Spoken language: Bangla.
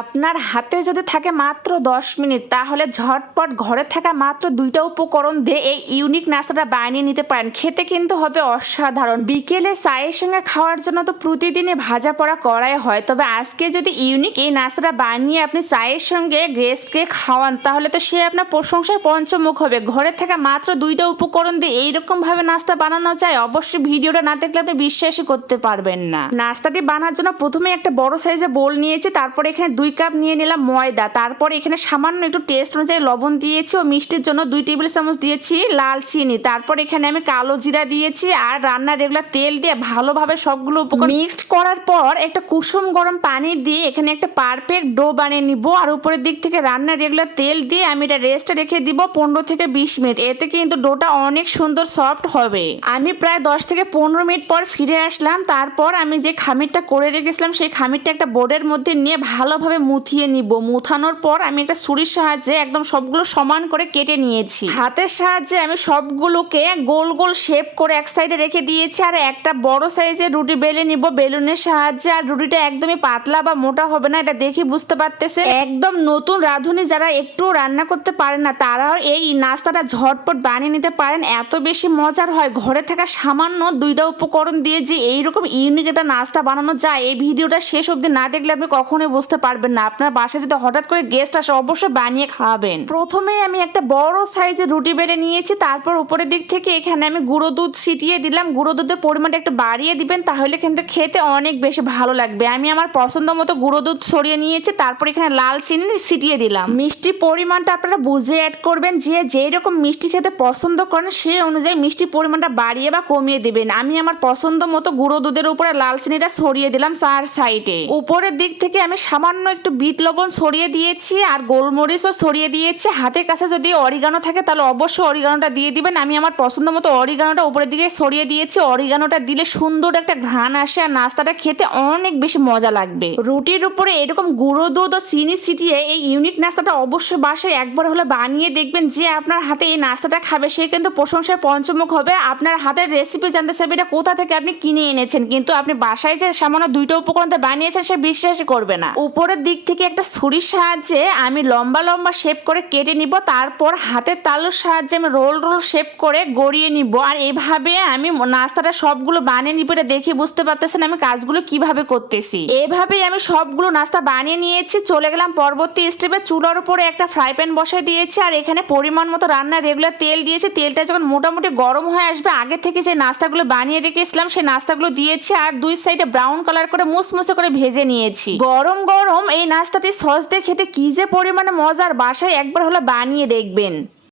আপনার হাতে যদি থাকে মাত্র 10 মিনিট তাহলে ঝটপট ঘরে থাকা মাত্র 2টা উপকরণ দিয়ে এই ইউনিক নাস্তাটা বানিয়ে নিতে পারেন। খেতে কিন্তু হবে অসাধারণ। বিকেলে চায়ের সঙ্গে খাওয়ার জন্য তো প্রতিদিনই ভাজা পোড়া করাই হয়, তবে আজকে যদি ইউনিক এই নাস্তাটা বানিয়ে আপনি চায়ের সঙ্গে গেস্টকে খাওয়ান তাহলে তো সে আপনার প্রশংসায় পঞ্চমুখ হবে। ঘরে থাকা মাত্র 2টা উপকরণ দিয়ে এইরকম ভাবে নাস্তা বানানো যায়, অবশ্যই ভিডিওটা না দেখলে আপনি বিশ্বাসই করতে পারবেন না। নাস্তাটি বানানোর জন্য প্রথমে একটা বড় সাইজে বোল নিয়েছি, তারপরে এখানে 2 কাপ নিয়ে নিলাম ময়দা, তারপরে এখানে সামান্য একটু টেস্ট অনুযায়ী লবণ দিয়েছি ও মিষ্টির জন্য 2 টেবিল চামচ দিয়েছি লাল চিনি, তারপর এখানে আমি কালো জিরা দিয়েছি আর রান্নার রেগুলার তেল দিয়ে ভালোভাবে সবগুলো উপকরণ মিক্সড করার পর একটা কুসুম গরম পানি দিয়ে এখানে একটা পারফেক্ট ডো বানিয়ে নিব। আর উপরের দিক থেকে রান্নার রেগুলার তেল দিয়ে আমি এটা রেস্টে রেখে দিব 15 থেকে 20 মিনিট। এতে কিন্তু ডোটা অনেক সুন্দর সফট হবে। আমি প্রায় 10 থেকে 15 মিনিট পর ফিরে আসলাম। তারপর আমি যে খামিরটা করে রেখেছিলাম সেই খামিরটা একটা বোর্ডের মধ্যে নিয়ে ভালোভাবে মুথিয়ে নিব। মুথানোর পর আমি একটা ছুরির সাহায্যে একদম সবগুলো সমান করে কেটে নিয়েছি। হাতের সাহায্যে আমি সবগুলোকে গোল গোল শেপ করে এক সাইডে রেখে দিয়েছি। আর একটা বড় সাইজের রুটি বেলে নিব বেলুনের সাহায্যে। আর রুটিটা একদমই পাতলা বা মোটা হবে না, এটা দেখে বুঝতে পারতেছে। একদম নতুন রাঁধুনি যারা একটু রান্না করতে পারে না তারাও এই নাস্তাটা ঝটপট বানিয়ে নিতে পারেন, এত বেশি মজার হয়। ঘরে থাকা সামান্য 2টা উপকরণ দিয়ে যে এইরকম ইউনিক একটা নাস্তা বানানো যায়, এই ভিডিওটা শেষ অবধি না দেখলে আপনি কখনোই বুঝতে পারবেন না। আপনার বাসায় যদি হঠাৎ করে গেস্ট আসে অবশ্যই বানিয়ে খাওয়াবেন। প্রথমে আমি একটা বড় সাইজের রুটি বেলে নিয়েছি, তারপর উপরের দিক থেকে এখানে আমি গুঁড়ো দুধ ছিটিয়ে দিলাম। গুঁড়ো দুধের পরিমাণটা একটু বাড়িয়ে দিবেন, তাহলে কিন্তু খেতে অনেক বেশি ভালো লাগবে। আমি আমার পছন্দ মতো গুঁড়ো দুধ ছড়িয়ে নিয়েছি, তারপর এখানে লাল চিনি ছিটিয়ে দিলাম। মিষ্টি পরিমাণটা আপনারা বুঝে অ্যাড করবেন, যে যেই রকম মিষ্টি খেতে পছন্দ করেন সেই অনুযায়ী মিষ্টি পরিমাণটা বাড়িয়ে বা কমিয়ে দিবেন। আমি আমার পছন্দ মতো গুঁড়ো দুধের উপরে লাল চিনিটা ছড়িয়ে দিলাম 4 সাইডে। উপরের দিক থেকে আমি সামান্য একটু বিট লবণ ছড়িয়ে দিয়েছি আর গোলমরিচও ছড়িয়ে দিয়েছি। হাতের কাছে যদি অরিগানো থাকে তাহলে অবশ্যই অরিগানোটা দিয়ে দিবেন। আমি আমার পছন্দ মতো অরিগানোটা উপরের দিকে ছড়িয়ে দিয়েছি। অরিগানোটা দিলে সুন্দর একটা ঘ্রাণ আসে আর নাস্তাটা খেতে অনেক বেশি মজা লাগবে। রুটির উপরে এরকম গুঁড়ো দুধ ও চিনি ছিটিয়ে এই ইউনিক নাস্তাটা অবশ্যই বাসায় একবার হলে বানিয়ে দেখবেন। যে আপনার হাতে এই নাস্তাটা খাবে সে কিন্তু প্রশংসায় পঞ্চমুখ হবে। আপনার হাতের রেসিপি জানতে চাইবে এটা কোথা থেকে আপনি কিনে এনেছেন, কিন্তু আপনি বাসায় যে সামান্য 2টা উপকরণ বানিয়েছেন সে বিশ্বাসই করবে না। উপরের দিক থেকে একটা ছুরির সাহায্যে আমি লম্বা লম্বা শেপ করে কেটে নিব, তারপর হাতের তালুর সাহায্যে আমি রোল রোল শেপ করে গড়িয়ে নিব। আর এইভাবে আমি নাস্তাটা সবগুলো বানিয়ে নিব। এটা দেখে বুঝতে পারতেছেন আমি কাজগুলো কিভাবে করতেছি। এইভাবেই আমি সবগুলো নাস্তা বানিয়ে নিয়েছি। চলে গেলাম পরবর্তী স্টেপে। চুলার উপরে একটা ফ্রাই প্যান বসাই দিয়েছি আর এখানে পরিমাণ মতো রান্নার রেগুলার তেল দিয়েছি। তেলটা যখন মোটামুটি গরম হয়ে আসবে আগে থেকে যে নাস্তাগুলো বানিয়ে রেখেছিলাম সেই নাস্তাগুলো দিয়েছি আর 2 সাইডে ব্রাউন কালার করে মুসমুসে করে ভেজে নিয়েছি। গরম গরম এই নাস্তাটি সস দিয়ে খেতে কি যে পরিমাণে মজার, বাসায় একবার হলে বানিয়ে দেখবেন।